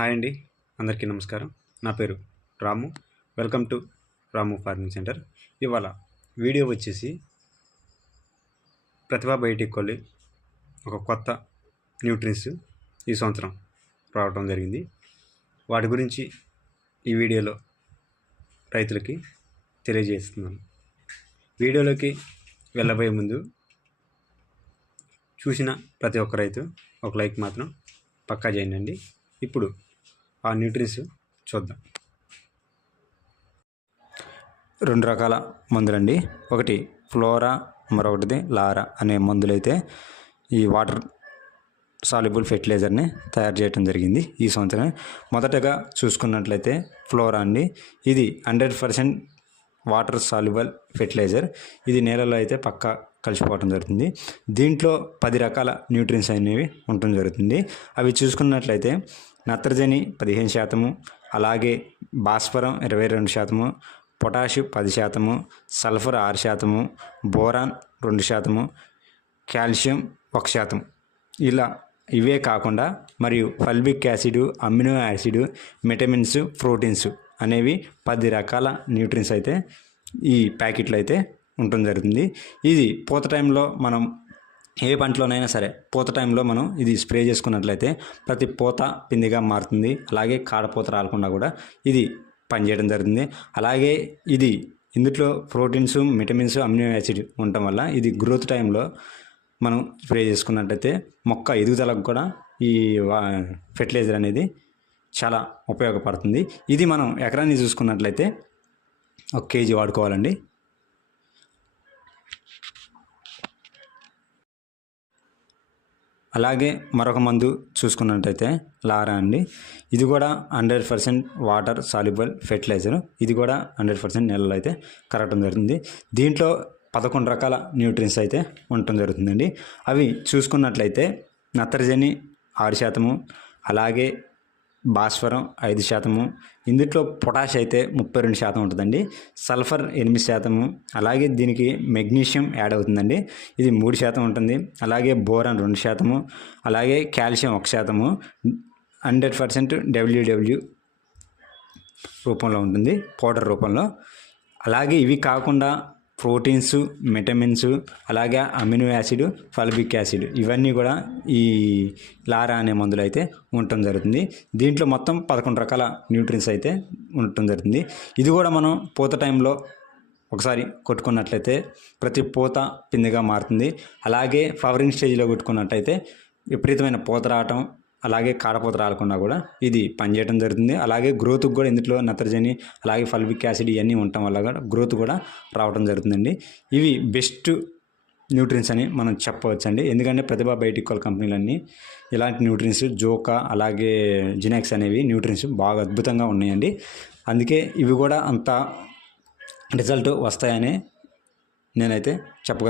Hi అండి. అందరికీ నమస్కారం. నా పేరు Ramu. Welcome to Ramu farming centre. ఇవాళ వీడియో వచ్చేసి ప్రతిభా బయోటిక్ కొల్లి ఒక కొత్త న్యూట్రిన్స్ ఈ సంవత్సరం రావడం జరిగింది. వాటి గురించి ఈ వీడియోలో రైతులకి తెలియజేస్తున్నాను. వీడియోలోకి వెళ్ళబోయే ముందు చూసిన ప్రతి ఒక్క రైతు ఒక లైక్ మాత్రం పక్కా చేయండి. ఇప్పుడు ఆ న్యూట్రిన్స్ చూద్దాం. రెండు రకాల మందులండి. ఒకటి ఫ్లోరా మరొకటిది లారా అనే మందులైతే ఈ వాటర్ సాల్యుబుల్ ఫెర్టిలైజర్ని తయారు చేయడం జరిగింది ఈ సంవత్సరం మొదటగా చూసుకున్నట్లయితే ఫ్లోరా అండి. ఇది hundred percent water soluble fertiliser. ఇది నేలలో అయితే పక్కా కలిసిపోవటం జరుగుతుంది. దీంట్లో పది రకాల న్యూట్రియన్స్ అనేవి ఉండటం జరుగుతుంది. అవి చూసుకున్నట్లయితే నత్రజని పదిహేను శాతము అలాగే భాస్వరం ఇరవై రెండు శాతము పొటాషు పది శాతము సల్ఫర్ ఆరు శాతము బోరాన్ రెండు శాతము కాల్షియం ఒక శాతం ఇలా ఇవే కాకుండా మరియు fulvic acid amino acid vitamins proteins అనేవి పది రకాల న్యూట్రియన్స్ అయితే ఈ ప్యాకెట్లు అయితే ఉండటం జరుగుతుంది. ఇది పూత టైంలో మనం ఏ పంటలోనైనా సరే పూత టైంలో మనం ఇది స్ప్రే చేసుకున్నట్లయితే ప్రతి పూత పిందిగా మారుతుంది. అలాగే కాడపూత రాకుండా కూడా ఇది పనిచేయడం జరుగుతుంది. అలాగే ఇది ఇందులో ప్రోటీన్స్ విటమిన్స్ అమినో యాసిడ్ ఉండటం వల్ల ఇది గ్రోత్ టైంలో మనం స్ప్రే చేసుకున్నట్లయితే మొక్క ఎదుగుదలకు కూడా ఈ ఫెర్టిలైజర్ అనేది చాలా ఉపయోగపడుతుంది. ఇది మనం ఎకరాన్ని చూసుకున్నట్లయితే ఒక కేజీ వాడుకోవాలండి. అలాగే మరొక మందు చూసుకున్నట్టయితే లారా అండి. ఇది కూడా hundred percent water soluble fertiliser. ఇది కూడా హండ్రెడ్ పర్సెంట్ నెలలో అయితే కరగటం జరుగుతుంది. దీంట్లో పదకొండు రకాల న్యూట్రియన్స్ అయితే ఉండటం జరుగుతుందండి. అవి చూసుకున్నట్లయితే నత్రజని ఆరు శాతము అలాగే భాస్వరం ఐదు శాతము. ఇందుట్లో పొటాష్ అయితే ముప్పై రెండు శాతం ఉంటుందండి. సల్ఫర్ ఎనిమిది శాతము. అలాగే దీనికి మెగ్నీషియం యాడ్ అవుతుందండి. ఇది మూడు శాతం ఉంటుంది. అలాగే బోరాన్ రెండు శాతము. అలాగే కాల్షియం ఒక శాతము. హండ్రెడ్ పర్సెంట్ డబ్ల్యూడబ్ల్యూ రూపంలో ఉంటుంది. పౌడర్ రూపంలో. అలాగే ఇవి కాకుండా ప్రోటీన్స్ విటమిన్స్ అలాగే అమినో యాసిడ్ ఫల్బిక్ యాసిడ్ ఇవన్నీ కూడా ఈ లారా అనే మందులు అయితే ఉండటం జరుగుతుంది. దీంట్లో మొత్తం పదకొండు రకాల న్యూట్రియన్స్ అయితే ఉండటం జరుగుతుంది. ఇది కూడా మనం పూత టైంలో ఒకసారి కొట్టుకున్నట్లయితే ప్రతి పూత పిందిగా మారుతుంది. అలాగే ఫ్లవరింగ్ స్టేజ్లో కొట్టుకున్నట్లయితే విపరీతమైన పూత రావటం అలాగే కాడపూత రాకుండా కూడా ఇది పనిచేయడం జరుగుతుంది. అలాగే గ్రోత్కి కూడా ఇందులో నత్రజని అలాగే ఫల్విక్ యాసిడ్ ఇవన్నీ ఉండటం వల్ల కూడా గ్రోత్ కూడా రావడం జరుగుతుందండి. ఇవి బెస్ట్ న్యూట్రియన్స్ అని మనం చెప్పవచ్చండి. ఎందుకంటే ప్రతిభా బయోటికల్ కంపెనీలన్నీ ఇలాంటి న్యూట్రియన్స్ జోకా అలాగే జినాక్స్ అనేవి న్యూట్రియన్స్ బాగా అద్భుతంగా ఉన్నాయండి. అందుకే ఇవి కూడా అంత రిజల్ట్ వస్తాయని నేనైతే చెప్పగలను